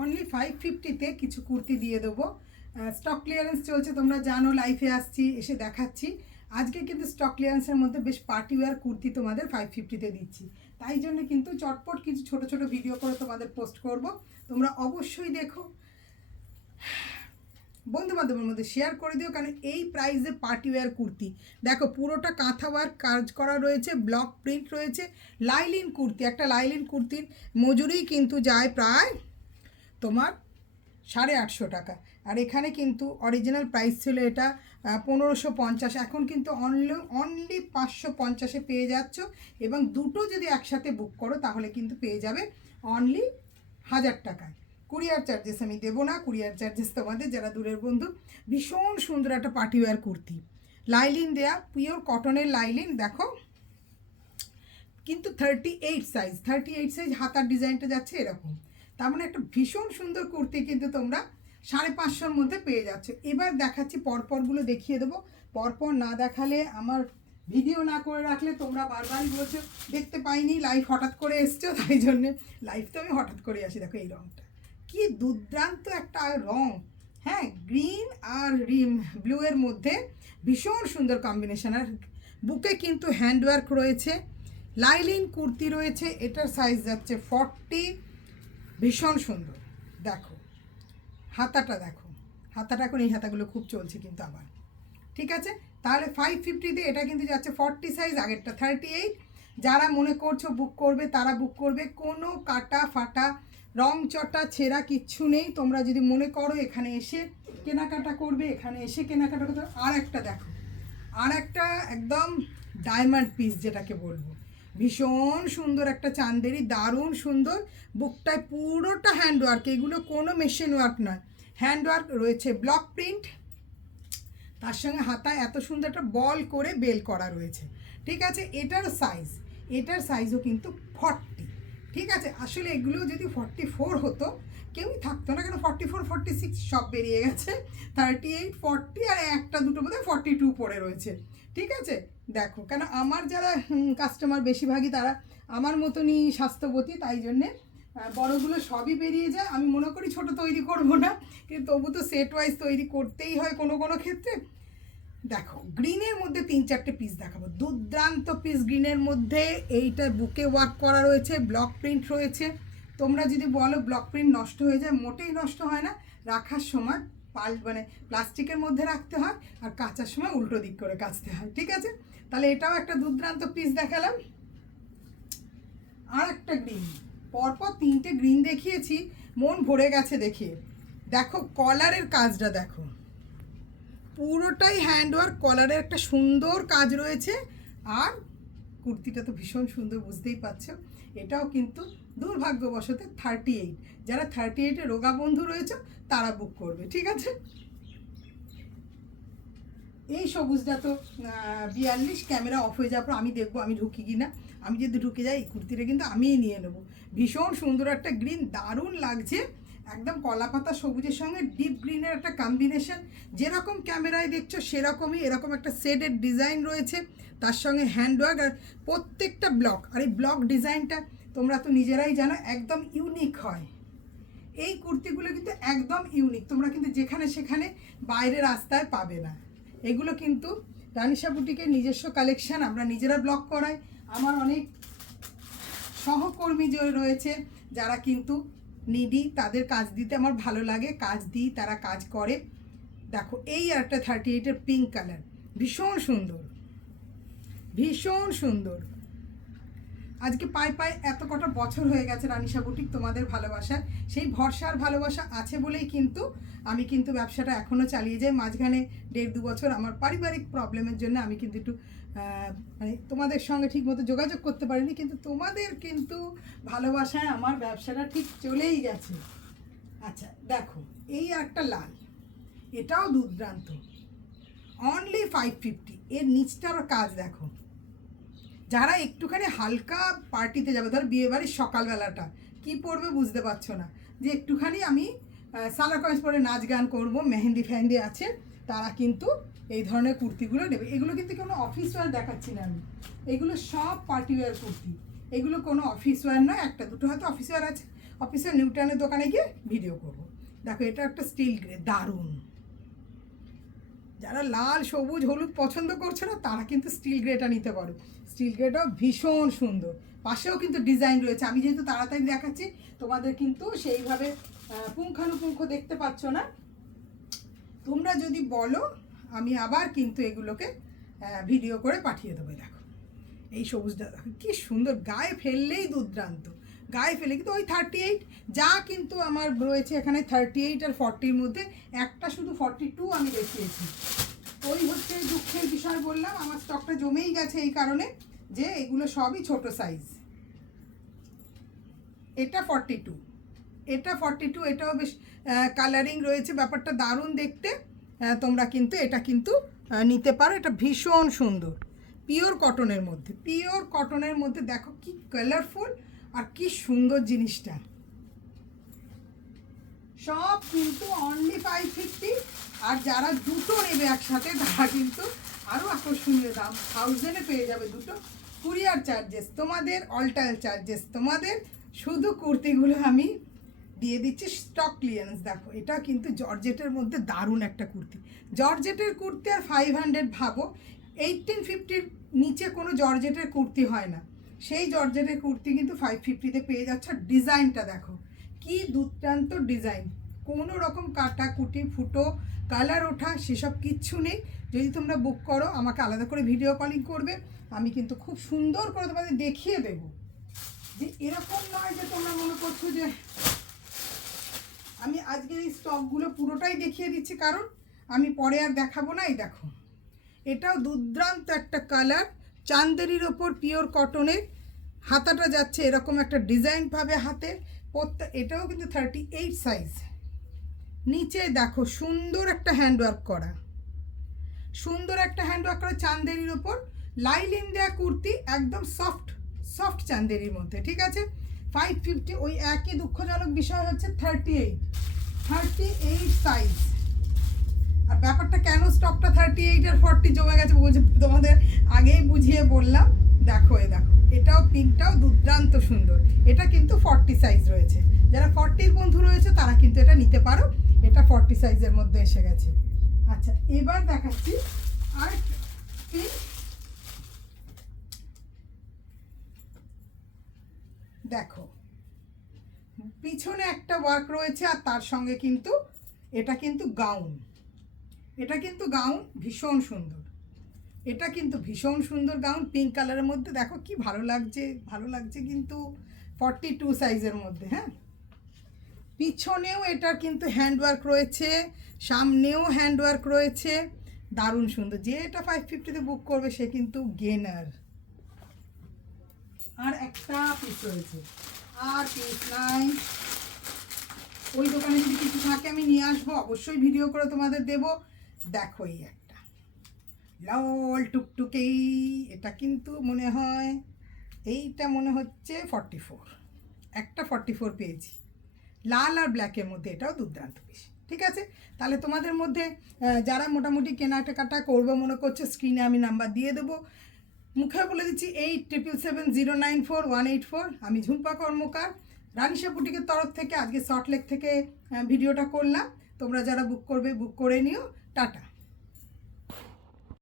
Only 550-তে কিছু কুর্তি দিয়ে দেবো। স্টক ক্লিয়ারেন্স চলছে, তোমরা জানো, লাইফে আসছি, এসে দেখাচ্ছি। আজকে কিন্তু স্টক ক্লিয়ারেন্সের মধ্যে বেশ পার্টি ওয়্যার কুর্তি তোমাদের 550-তে দিচ্ছি। তাই জন্য কিন্তু চটপট কিছু ছোট ছোট ভিডিও করে তোমাদের পোস্ট করব, তোমরা অবশ্যই দেখো, বন্ধু বান্ধবের মধ্যে শেয়ার করে দিও। কারণ এই প্রাইসে পার্টি ওয়্যার কুর্তি দেখো, পুরোটা কাঁথা ওয়ার্ক কাজ করা রয়েছে, ব্লক প্রিন্ট রয়েছে, লাইলিন কুর্তি। একটা লাইলিন কুর্তির মজুরি কিন্তু যায় প্রায় তোমার 850 টাকা। আর এখানে কিন্তু অরিজিনাল প্রাইস ছিল এটা 1550, এখন কিন্তু অনলি 550-এ পেয়ে যাচ্ছ। এবং দুটো যদি একসাথে বুক করো তাহলে কিন্তু পেয়ে যাবে অনলি 1000 টাকায়। কুরিয়ার চার্জেস আমি দেবো না, কুরিয়ার চার্জেস তোমাদের যারা দূরের বন্ধু। ভীষণ সুন্দর একটা পার্টিওয়্যার কুর্তি, লাইলিন দেয়া, পিওর কটনের লাইলিন। দেখো কিন্তু 38 সাইজ হাতার ডিজাইনটা যাচ্ছে এরকম। তার মানে একটা ভীষণ সুন্দর কুর্তি কিন্তু তোমরা 550-র মধ্যে পেয়ে যাচ্ছ। এবার দেখাচ্ছি, পরপরগুলো দেখিয়ে দেবো। পরপর না দেখালে, আমার ভিডিও না করে রাখলে তোমরা বারবারই বলছো দেখতে পাইনি, লাইভ হঠাৎ করে এসছো, তাই জন্যে লাইভ তো আমি হঠাৎ করে আসি। দেখো এই রঙটা কি দুর্দান্ত একটা রং, হ্যাঁ, গ্রিন আর ব্লু এর মধ্যে ভীষণ সুন্দর কম্বিনেশন। আর বুকে কিন্তু হ্যান্ডওয়ার্ক রয়েছে, লাইলিন কুর্তি রয়েছে, এটার সাইজ যাচ্ছে 40। ভীষণ সুন্দর। দেখো হাতাটা, দেখো হাতাটা, এখন এই হাতাগুলো খুব চলছে কিন্তু আবার, ঠিক আছে। তাহলে 550-তে এটা কিন্তু যাচ্ছে 40 সাইজ, আগেরটা 38। যারা মনে করছো বুক করবে তারা বুক করবে, কোনো কাটা ফাটা রং চটা ছেঁড়া কিচ্ছু নেই। তোমরা যদি মনে করো এখানে এসে কেনাকাটা করবে, এখানে এসে কেনাকাটা করতে। আর একটা দেখো, আর একটা একদম ডায়মন্ড পিস যেটাকে বলবো, ভীষণ সুন্দর একটা চান্দেরি, দারুণ সুন্দর। বুকটায় পুরোটা হ্যান্ডওয়ার্ক, এগুলো কোনো মেশিন ওয়ার্ক নয়, হ্যান্ডওয়ার্ক রয়েছে, ব্লক প্রিন্ট। তার সঙ্গে হাতায় এত সুন্দর একটা বল করে বেল করা রয়েছে, ঠিক আছে। এটার সাইজও কিন্তু 40, ঠিক আছে। আসলে এগুলো যদি 44 হতো কেউই থাকতো না, কেন 44 46 সব বেরিয়ে গেছে। 38 40 আর একটা দুটো বোধহয় 42 পড়ে রয়েছে, ঠিক আছে। দেখো, কেন আমার যারা কাস্টমার বেশিরভাগই তারা আমার মতনই স্বাস্থ্যবতী, তাই জন্যে বড়গুলো সবই বেরিয়ে যায়। আমি মনে করি ছোট তৈরি করব না, কিন্তু তবু তো সেট ওয়াইজ তৈরি করতেই হয় কোনো কোনো ক্ষেত্রে। দেখো গ্রিনের মধ্যে 3-4টে পিস দেখাবো, দুর্দান্ত পিস গ্রিনের মধ্যে। এইটা বুকে ওয়ার্ক করা রয়েছে, ব্লক প্রিন্ট রয়েছে। তোমরা যদি বলো ব্লক প্রিন্ট নষ্ট হয়ে যায়, মোটেই নষ্ট হয় না। রাখার সময় মানে প্লাস্টিকের মধ্যে রাখতে হয়, আর কাচার সময় উল্টো দিক করে কাচতে হয়, ঠিক আছে। তাহলে এটাও একটা দুর্দান্ত পিস দেখালাম। আর একটা গ্রিন, পরপর 3টে গ্রিন দেখিয়েছি, মন ভরে গেছে দেখে। দেখো কলারের কাজটা দেখো, পুরোটাই হ্যান্ডওয়ার্ক, কলারের একটা সুন্দর কাজ রয়েছে। আর কুর্তিটা তো ভীষণ সুন্দর, বুঝতেই পারছো। এটাও কিন্তু দুর্ভাগ্যবশত 38, যারা 38-এ রোগা বন্ধু রয়েছে তারা বুক করবে, ঠিক আছে। এই সবুজটা তো 42, ক্যামেরা অফ হয়ে যাওয়ার পর আমি দেখবো আমি ঢুকি কি না। আমি যদি ঢুকে যাই এই কুর্তিটা কিন্তু আমিই নিয়ে নেবো। ভীষণ সুন্দর একটা গ্রিন, দারুণ লাগছে, একদম কলাপাতা সবুজের সঙ্গে ডিপ গ্রিনের একটা কম্বিনেশন। যেরকম ক্যামেরায় দেখছো সেরকমই, এরকম একটা শেডের ডিজাইন রয়েছে, তার সঙ্গে হ্যান্ডওয়ার্ক আর প্রত্যেকটা ব্লক। আর এই ব্লক ডিজাইনটা তোমরা তো নিজেরাই জানো একদম ইউনিক হয়। এই কুর্তিগুলো কিন্তু একদম ইউনিক, তোমরা কিন্তু যেখানে সেখানে বাইরের রাস্তায় পাবে না। এগুলো কিন্তু রানিশা বুটিকের নিজস্ব কালেকশান, আমরা নিজেরা ব্লক করাই। আমার অনেক সহকর্মী যে রয়েছে যারা কিন্তু নিডি, তাদের কাজ দিতে আমার ভালো লাগে, কাজ দিই, তারা কাজ করে। দেখো এই একটা 38-এর পিঙ্ক কালার, ভীষণ সুন্দর, ভীষণ সুন্দর। আজকে পায়ে এত কটা বছর হয়ে গেছে রানিশা বুটিক, তোমাদের ভালোবাসা, সেই ভরসার ভালোবাসা আছে বলেই কিন্তু আমি কিন্তু ব্যবসাটা এখনও চালিয়ে যাই। মাঝখানে 1.5-2 বছর আমার পারিবারিক প্রবলেমের জন্য আমি কিন্তু একটু মানে তোমাদের সঙ্গে ঠিক মতো যোগাযোগ করতে পারিনি, কিন্তু তোমাদের কিন্তু ভালোবাসায় আমার ব্যবসাটা ঠিক চলেই গেছে। আচ্ছা দেখো এই একটা লাল, এটাও দুর্দান্ত, অনলি 550। এর নিচটার কাজ দেখো, যারা একটুখানি হালকা পার্টিতে যাবে, ধর বিয়েবাড়ির সকালবেলাটা কি পরবে বুঝতে পারছো না, যে একটুখানি আমি সালোয়ার কামিজ পরে নাচ গান করবো, মেহেন্দি ফেহেন্দি আছে, তারা কিন্তু এই ধরনের কুর্তিগুলো নেবে। এগুলো কিন্তু কোনো অফিস ওয়্যার দেখাচ্ছি না আমি, এগুলো সব পার্টি ওয়্যার কুর্তি, এগুলো কোনো অফিস ওয়্যার নয়। একটা দুটো হয়তো অফিস ওয়্যার আছে, অফিসের নিউটনের দোকানে গিয়ে ভিডিও করব। দেখো এটা একটা স্টিল গ্রে, দারুণ। যারা লাল সবুজ হলুদ পছন্দ করছে না তারা কিন্তু স্টিল গ্রেটা নিতে পারো। স্টিল গ্রেটাও ভীষণ সুন্দর, পাশেও কিন্তু ডিজাইন রয়েছে। আমি যেহেতু তাড়াতাড়ি দেখাচ্ছি, তোমাদের কিন্তু সেইভাবে পুঙ্খানুপুঙ্খ দেখতে পাচ্ছ না। তোমরা যদি বলো আমি আবার কিন্তু এগুলোকে ভিডিও করে পাঠিয়ে দেবো। দেখো এই সবুজটা দেখো কি সুন্দর, গায়ে ফেললেই দুর্দান্ত, গায়ে ফেলে কিন্তু ওই 38 যা কিন্তু আমার রয়েছে এখানে 38 আর 40-র মধ্যে, একটা শুধু 42 আমি দেখিয়েছি। ওই হচ্ছে দুঃখের বিষয়, বললাম আমার স্টকটা জমেই গেছে এই কারণে যে এগুলো সবই ছোট সাইজ। এটা 42, এটা 42, এটাও বেশ কালারিং রয়েছে, ব্যাপারটা দারুণ দেখতে। তোমরা কিন্তু এটা কিন্তু নিতে পারো, এটা ভীষণ সুন্দর, পিওর কটনের মধ্যে, পিওর কটনের মধ্যে। দেখো কি কালারফুল আর কি সুন্দর জিনিসটা। সব কিন্তু অনলি 550। আর যারা দুটো নেবে একসাথে তারা কিন্তু আরও আকর্ষণীয় দাম, 1000-এ পেয়ে যাবে দুটো। কুরিয়ার চার্জেস তোমাদের, অল্টার চার্জেস তোমাদের। শুধু কুর্তিগুলো আমি দিয়ে দিচ্ছি স্টক ক্লিয়ারেন্স। দেখো এটা কিন্তু জর্জেটের মধ্যে দারুণ একটা কুর্তি। জর্জেটের কুর্তি আর 500 ভাবো, 1850-র নিচে কোনো জর্জেটের কুর্তি হয় না। সেই জর্জেটের কুর্তি কিন্তু 550-তে পেয়ে যাচ্ছে। ডিজাইনটা দেখো কি দুর্দান্ত ডিজাইন, কোনো রকম কাটাকুটি ফুটো কালার ওঠা সেসব কিচ্ছু নেই। যদি তোমরা বুক করো আমাকে আলাদা করে ভিডিও কলিং করবে, আমি কিন্তু খুব সুন্দর করে তোমাদের দেখিয়ে দেবো। যে এরকম নয় যে তোমরা মনে করছো যে আমি আজকে এই স্টকগুলো পুরোটাই দেখিয়ে দিচ্ছি, কারণ আমি পরে আর দেখাবো না। এই দেখো এটাও দুর্দান্ত একটা কালার, চান্দেরির ওপর পিওর কটনের, হাতাটা যাচ্ছে এরকম একটা ডিজাইন পাবে হাতে। এটাও কিন্তু 38 সাইজ। নিচে দেখো সুন্দর একটা হ্যান্ডওয়ার্ক করা, সুন্দর একটা হ্যান্ডওয়ার্ক করা চান্দেরির ওপর লাইলিন দেওয়া কুর্তি, একদম সফট সফট চান্দেরির মধ্যে। ঠিক আছে, 550। ওই একই দুঃখজনক বিষয় হচ্ছে 38 সাইজ। আর ব্যাপারটা কেন স্টকটা 38 আর 40 জমে গেছে তোমাদের আগেই বুঝিয়ে বললাম। দেখো এই দেখো এটাও পিঙ্কটাও দুর্দান্ত সুন্দর, এটা কিন্তু 40 সাইজ রয়েছে। যারা 40-র বন্ধু রয়েছে তারা কিন্তু এটা নিতে পারো, এটা 40 সাইজের মধ্যে এসে গেছে। আচ্ছা এবার দেখাচ্ছি আর পিঙ্ক। দেখো পিছনে একটা ওয়ার্ক রয়েছে আর তার সঙ্গে কিন্তু এটা কিন্তু গাউন, এটা কিন্তু গাউন ভীষণ সুন্দর, এটা কিন্তু ভীষণ সুন্দর গাউন পিঙ্ক কালারের মধ্যে। দেখো কি ভালো লাগছে, ভালো লাগছে কিন্তু 42 সাইজের মধ্যে। হ্যাঁ, পিছনেও এটার কিন্তু হ্যান্ডওয়ার্ক রয়েছে, সামনেও হ্যান্ডওয়ার্ক রয়েছে, দারুণ সুন্দর। যে এটা 550-তে বুক করবে সে কিন্তু গেনার। আর একটা পিস রয়েছে, আর পিস নাই। ওই দোকানে যদি কিছু থাকে আমি নিয়ে আসবো, অবশ্যই ভিডিও করে তোমাদের দেবো। দেখো এই একটা লাল টুকটুকেই, এটা কিন্তু মনে হয় এইটা মনে হচ্ছে 44, একটা 44 পেয়েছি লাল আর ব্ল্যাকের মধ্যে, এটাও দুর্দান্ত পিস। ঠিক আছে, তাহলে তোমাদের মধ্যে যারা মোটামুটি কেনাকাটা করবো মনে করছে, স্ক্রিনে আমি নাম্বার দিয়ে দেবো, মুখে বলে দিচ্ছি 877094 আমি ঝুম্পা কর্মকার, রানিশা বুটিকের তরফ থেকে আজকে সল্টলেক থেকে ভিডিওটা করলাম। তোমরা যারা বুক করবে বুক করে নিও। টাটা।